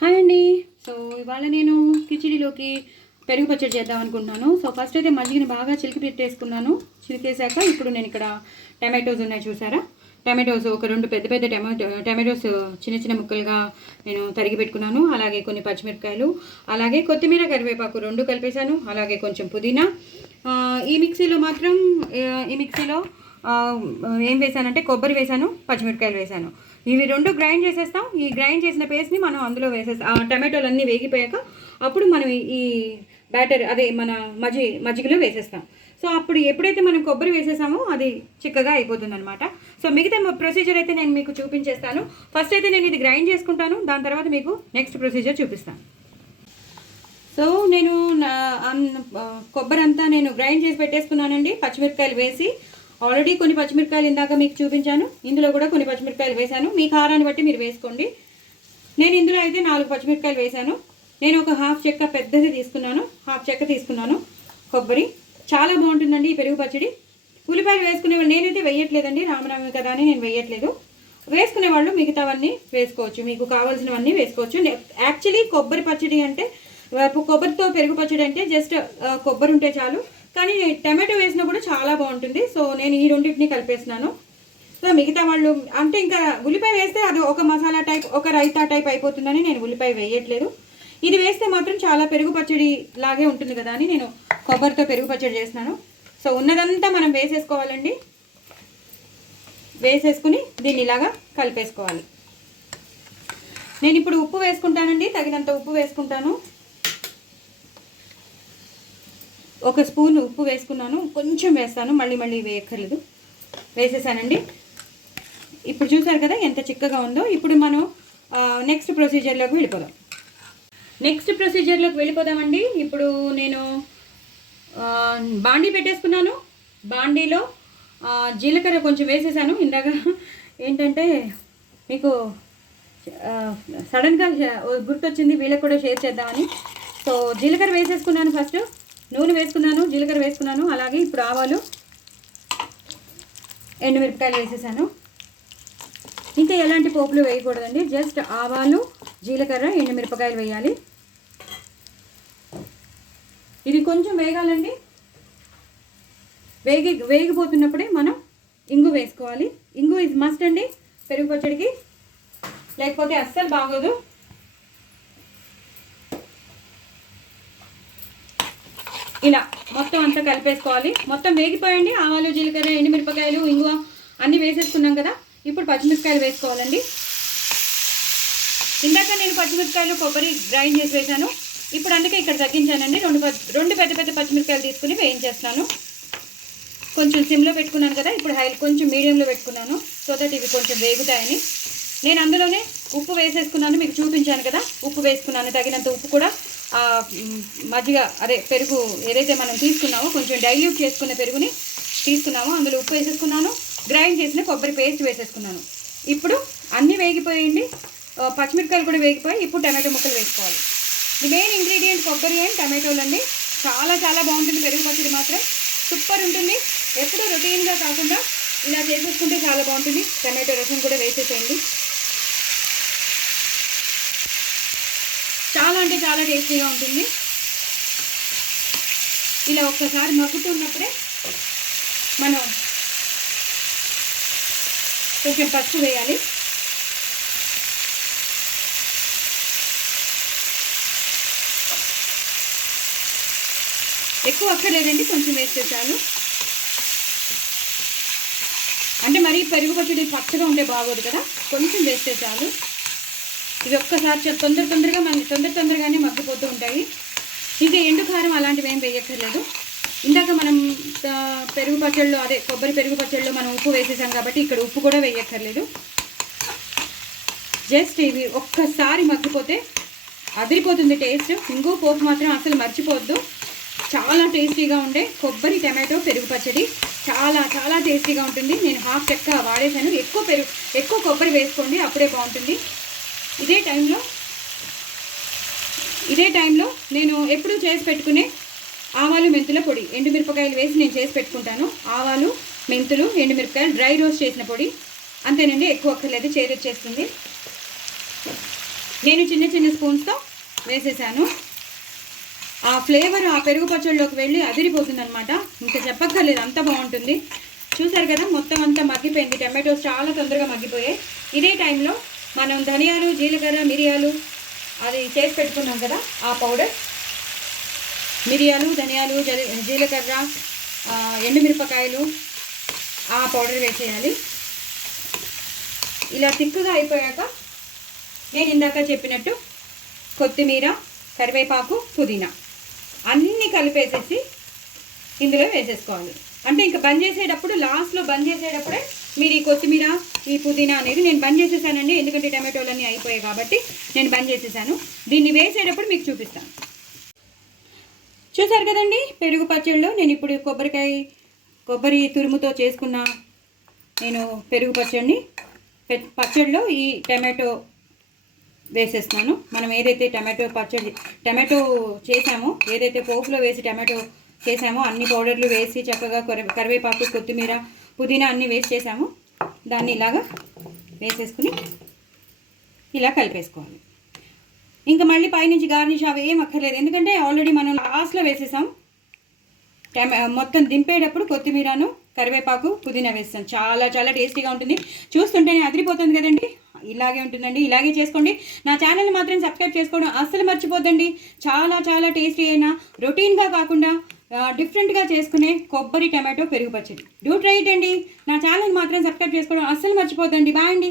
Hi అండి. So ఇవాళ నేను కిచిడిలోకి పెరుగు పచ్చడి చేద్దాం అనుకుంటున్నాను. సో ఫస్ట్ అయితే మజ్జిగని బాగా చిలికి పెట్టేసుకున్నాను. చిలికేసాక ఇప్పుడు నేను ఇక్కడ టమాటోస్ ఉన్నాయి చూసారా. టమాటోస్ ఒక 2 పెద్ద పెద్ద టమాటోస్ చిన్న చిన్న ముక్కలుగా నేను తరిగి పెట్టుకున్నాను. అలాగే కొన్ని పచ్చిమిరపకాయలు, అలాగే కొత్తిమీర, కరివేపాకు 2 కలిపేశాను. అలాగే కొంచెం పుదీనా. ఈ మిక్సీలో ఏం వేసానంటే కొబ్బరి వేసాను, పచ్చిమిరపకాయలు వేసాను. ఇవి 2 గ్రైండ్ చేసేస్తాం. ఈ గ్రైండ్ చేసిన పేస్ట్ని మనం అందులో వేసేస్తాం. టమాటోలు అన్నీ వేగిపోయాక అప్పుడు మనం ఈ బ్యాటర్ అదే మన మజ్జిగలో వేసేస్తాం. సో అప్పుడు ఎప్పుడైతే మనం కొబ్బరి వేసేసామో అది చిక్కగా అయిపోతుంది అనమాట. సో మిగతా ప్రొసీజర్ అయితే నేను మీకు చూపించేస్తాను. ఫస్ట్ అయితే నేను ఇది గ్రైండ్ చేసుకుంటాను, దాని తర్వాత మీకు నెక్స్ట్ ప్రొసీజర్ చూపిస్తాను. సో నేను కొబ్బరి అంతా నేను గ్రైండ్ చేసి పెట్టేసుకున్నానండి. పచ్చిమిరపకాయలు వేసి ఆల్రెడీ కొన్ని పచ్చిమిరపకాయలు ఇందాక మీకు చూపించాను. ఇందులో కూడా కొన్ని పచ్చిమిరపకాయలు వేశాను. మీ కారాన్ని బట్టి మీరు వేసుకోండి. నేను ఇందులో అయితే 4 పచ్చిమిరపకాయలు వేశాను. నేను ఒక హాఫ్ చెక్క పెద్దది తీసుకున్నాను, హాఫ్ చెక్క తీసుకున్నాను కొబ్బరి. చాలా బాగుంటుందండి ఈ పెరుగు పచ్చడి. ఉల్లిపాయలు వేసుకునేవాళ్ళు, నేనైతే వేయట్లేదండి, రామనవమి కదా అని నేను వేయట్లేదు. వేసుకునేవాళ్ళు మిగతావన్నీ వేసుకోవచ్చు, మీకు కావాల్సినవన్నీ వేసుకోవచ్చు. యాక్చువల్లీ కొబ్బరి పచ్చడి అంటే కొబ్బరితో పెరుగు పచ్చడి అంటే జస్ట్ కొబ్బరి ఉంటే చాలు. కానీ టమాటో వేసినా కూడా చాలా బాగుంటుంది. సో నేను ఈ రెండింటిని కలిపేస్తున్నాను. సో మిగతా వాళ్ళు అంటే ఇంకా ఉల్లిపాయ వేస్తే అది ఒక మసాలా టైప్, ఒక రైతా టైప్ అయిపోతుందని నేను ఉల్లిపాయ వేయట్లేదు. ఇది వేస్తే మాత్రం చాలా పెరుగు పచ్చడి లాగే ఉంటుంది కదా అని నేను కొబ్బరితో పెరుగు పచ్చడి చేస్తున్నాను. సో ఉన్నదంతా మనం వేసేసుకోవాలండి. వేసేసుకుని దీన్ని ఇలాగా కలిపేసుకోవాలి. నేను ఇప్పుడు ఉప్పు వేసుకుంటానండి, తగినంత ఉప్పు వేసుకుంటాను. 1 స్పూన్ ఉప్పు వేసుకున్నాను, కొంచెం వేస్తాను, మళ్ళీ వేయక్కర్లేదు. వేసేసానండి. ఇప్పుడు చూసారు కదా ఎంత చిక్కగా ఉందో. ఇప్పుడు మనం నెక్స్ట్ ప్రొసీజర్లోకి వెళ్ళిపోదామండి. ఇప్పుడు నేను బాండీ పెట్టేసుకున్నాను. బాండీలో జీలకర్ర కొంచెం వేసేసాను. ఇందాక ఏంటంటే మీకు సడన్గా గుర్తొచ్చింది వీళ్ళకి కూడా షేర్ చేద్దామని. సో జీలకర్ర వేసేసుకున్నాను. ఫస్ట్ నూనె వేసుకున్నాను, జీలకర్ర వేసుకున్నాను. అలాగే ఇప్పుడు ఆవాలు, ఎండుమిరపకాయలు వేసేసాను. ఇంకా ఎలాంటి పోపులు వేయకూడదండి, జస్ట్ ఆవాలు, జీలకర్ర, ఎండుమిరపకాయలు వేయాలి. ఇది కొంచెం వేగాలండి. వేగిపోతున్నప్పుడే మనం ఇంగు వేసుకోవాలి. ఇంగు ఇస్ మస్ట్ అండి పెరుగు పచ్చడికి, లేకపోతే అస్సలు బాగోదు. ఇలా మొత్తం అంతా కలిపేసుకోవాలి. మొత్తం వేగిపోయండి. ఆవాలు, జీలకర్ర, ఎండుమిరపకాయలు, ఇంగువ అన్నీ వేసేసుకున్నాం కదా. ఇప్పుడు పచ్చిమిరపకాయలు వేసుకోవాలండి. ఇందాక నేను పచ్చిమిరపకాయలు, కొబ్బరి గ్రైండ్ చేసి వేసాను. ఇప్పుడు అందుకే ఇక్కడ తగ్గించానండి. 2 పెద్ద పెద్ద పచ్చిమిరపకాయలు తీసుకుని వేయించేస్తాను. కొంచెం సిమ్లో పెట్టుకున్నాను కదా, ఇప్పుడు కొంచెం మీడియంలో పెట్టుకున్నాను, సో దట్ ఇవి కొంచెం వేగుతాయని. నేను అందులోనే ఉప్పు వేసేసుకున్నాను, మీకు చూపించాను కదా. ఉప్పు వేసుకున్నాను, తగినంత ఉప్పు కూడా. మజ్జిగ అదే పెరుగు ఏదైతే మనం తీసుకున్నామో, కొంచెం డైల్యూట్ చేసుకున్న పెరుగుని తీసుకున్నామో అందులో ఉప్పు వేసేసుకున్నాను. గ్రైండ్ చేసిన కొబ్బరి పేస్ట్ వేసేసుకున్నాను. ఇప్పుడు అన్నీ వేగిపోయింది, పచ్చిమిరపకాయలు కూడా వేగిపోయి. ఇప్పుడు టమాటో ముక్కలు వేసుకోవాలి. ది మెయిన్ ఇంగ్రీడియంట్ కొబ్బరి అండ్ టమాటోలు అండి. చాలా చాలా బాగుంటుంది పెరుగు పచ్చడి మాత్రం, సూపర్ ఉంటుంది. ఎప్పుడూ రొటీన్గా కాకుండా ఇలా చేసేసుకుంటే చాలా బాగుంటుంది. టమాటో రసం కూడా వేసేసేయండి. చాలా అంటే చాలా టేస్టీగా ఉంటుంది. ఇలా ఒక్కసారి మగ్గుతున్నప్పుడే మనం కొంచెం పసుపు వేయాలి. ఎక్కువ అక్కర్లేదండి, కొంచెం వేస్తే చాలు. అంటే మరీ పెరుగు పచ్చడి పచ్చగా ఉంటే బాగోదు కదా, కొంచెం వేస్తే చాలు. ఇవి ఒక్కసారి తొందరగానే మగ్గిపోతూ ఉంటాయి. ఇంకా ఎండు కారం అలాంటివి ఏం వేయక్కర్లేదు. ఇందాక మనం పెరుగు పచ్చడిలో అదే కొబ్బరి పెరుగు పచ్చడిలో మనం ఉప్పు వేసేసాం కాబట్టి ఇక్కడ ఉప్పు కూడా వేయక్కర్లేదు. జస్ట్ ఇవి ఒక్కసారి మగ్గిపోతే అదిరిపోతుంది టేస్ట్. ఇంకో పోపు మాత్రం అసలు మర్చిపోవద్దు. చాలా టేస్టీగా ఉండే కొబ్బరి టమాటో పెరుగు పచ్చడి చాలా చాలా టేస్టీగా ఉంటుంది. నేను హాఫ్ చెక్క వాడేసాను. ఎక్కువ కొబ్బరి వేసుకోండి, అప్పుడే బాగుంటుంది. ఇదే టైంలో నేను ఎప్పుడూ చేసి పెట్టుకునే ఆవాలు, మెంతుల పొడి, ఎండుమిరపకాయలు వేసి నేను చేసి పెట్టుకుంటాను. ఆవాలు, మెంతులు, ఎండుమిరపకాయలు డ్రై రోస్ట్ చేసిన పొడి. అంతేనండి, ఎక్కువ అక్కర్లేదు, చేదు వచ్చేస్తుంది. నేను చిన్న చిన్న స్పూన్స్తో వేసేసాను. ఆ ఫ్లేవర్ ఆ పెరుగు పచ్చడిలోకి వెళ్ళి అదిరిపోతుంది అనమాట. ఇంకా చెప్పక్కర్లేదు, అంత బాగుంటుంది. చూసారు కదా, మొత్తం అంతా మగ్గిపోయింది. టమాటోస్ చాలా తొందరగా మగ్గిపోయాయి. ఇదే టైంలో మనం ధనియాలు, జీలకర్ర, మిరియాలు అది చేసి పెట్టుకున్నాం కదా, ఆ పౌడర్, మిరియాలు, ధనియాలు, జీలకర్ర, ఎండుమిరపకాయలు, ఆ పౌడర్ వేసేయాలి. ఇలా తిక్కుగా అయిపోయాక నేను ఇందాక చెప్పినట్టు కొత్తిమీర, కరివేపాకు, పుదీనా అన్నీ కలిపేసేసి ఇందులో వేసేసుకోవాలి. అంటే ఇంకా బంద్ చేసేటప్పుడు, లాస్ట్లో బంద్ చేసేటప్పుడే మీరు ఈ కొత్తిమీర, ఈ పుదీనా అనేది నేను బంద్ చేసేసానండి. ఎందుకంటే టమాటోలన్నీ అయిపోయాయి కాబట్టి నేను బంద్ చేసేసాను. దీన్ని వేసేటప్పుడు మీకు చూపిస్తాను. చూసారు కదండి, పెరుగు పచ్చడిలో నేను ఇప్పుడు కొబ్బరి తురుముతో చేసుకున్న నేను పెరుగు పచ్చడిలో ఈ టమాటో వేసేస్తున్నాను. మనం ఏదైతే టమాటో చేసామో, ఏదైతే పోపులో వేసి టమాటో చేసామో, అన్ని పౌడర్లు వేసి చక్కగా కరివేపాకు, కొత్తిమీర, పుదీనా అన్నీ వేసి చేసాము. దాన్ని ఇలాగా వేసేసుకుని ఇలా కలిపేసుకోవాలి. ఇంకా మళ్ళీ పైనుంచి గార్నిష్ అవి ఏం అక్కర్లేదు, ఎందుకంటే ఆల్రెడీ మనం లాస్ట్లో వేసేసాం. మొత్తం దింపేటప్పుడు కొత్తిమీరను, కరివేపాకు, పుదీనా వేస్తాం. చాలా చాలా టేస్టీగా ఉంటుంది. చూస్తుంటేనే అదిరిపోతుంది కదండి. ఇలాగే ఉంటుందండి, ఇలాగే చేసుకోండి. నా ఛానల్ని మాత్రం సబ్స్క్రైబ్ చేసుకోవడం అస్సలు మర్చిపోద్దండి. చాలా చాలా టేస్టీ అయినా, రొటీన్గా కాకుండా డిఫరెంట్గా చేసుకునే కొబ్బరి టమాటో పెరుగు పచ్చడి. డూ ట్రై ఇట్ అండి. నా ఛానల్ మాత్రం సబ్స్క్రైబ్ చేసుకోవడం అస్సలు మర్చిపోద్దండి. బాయ్ అండి.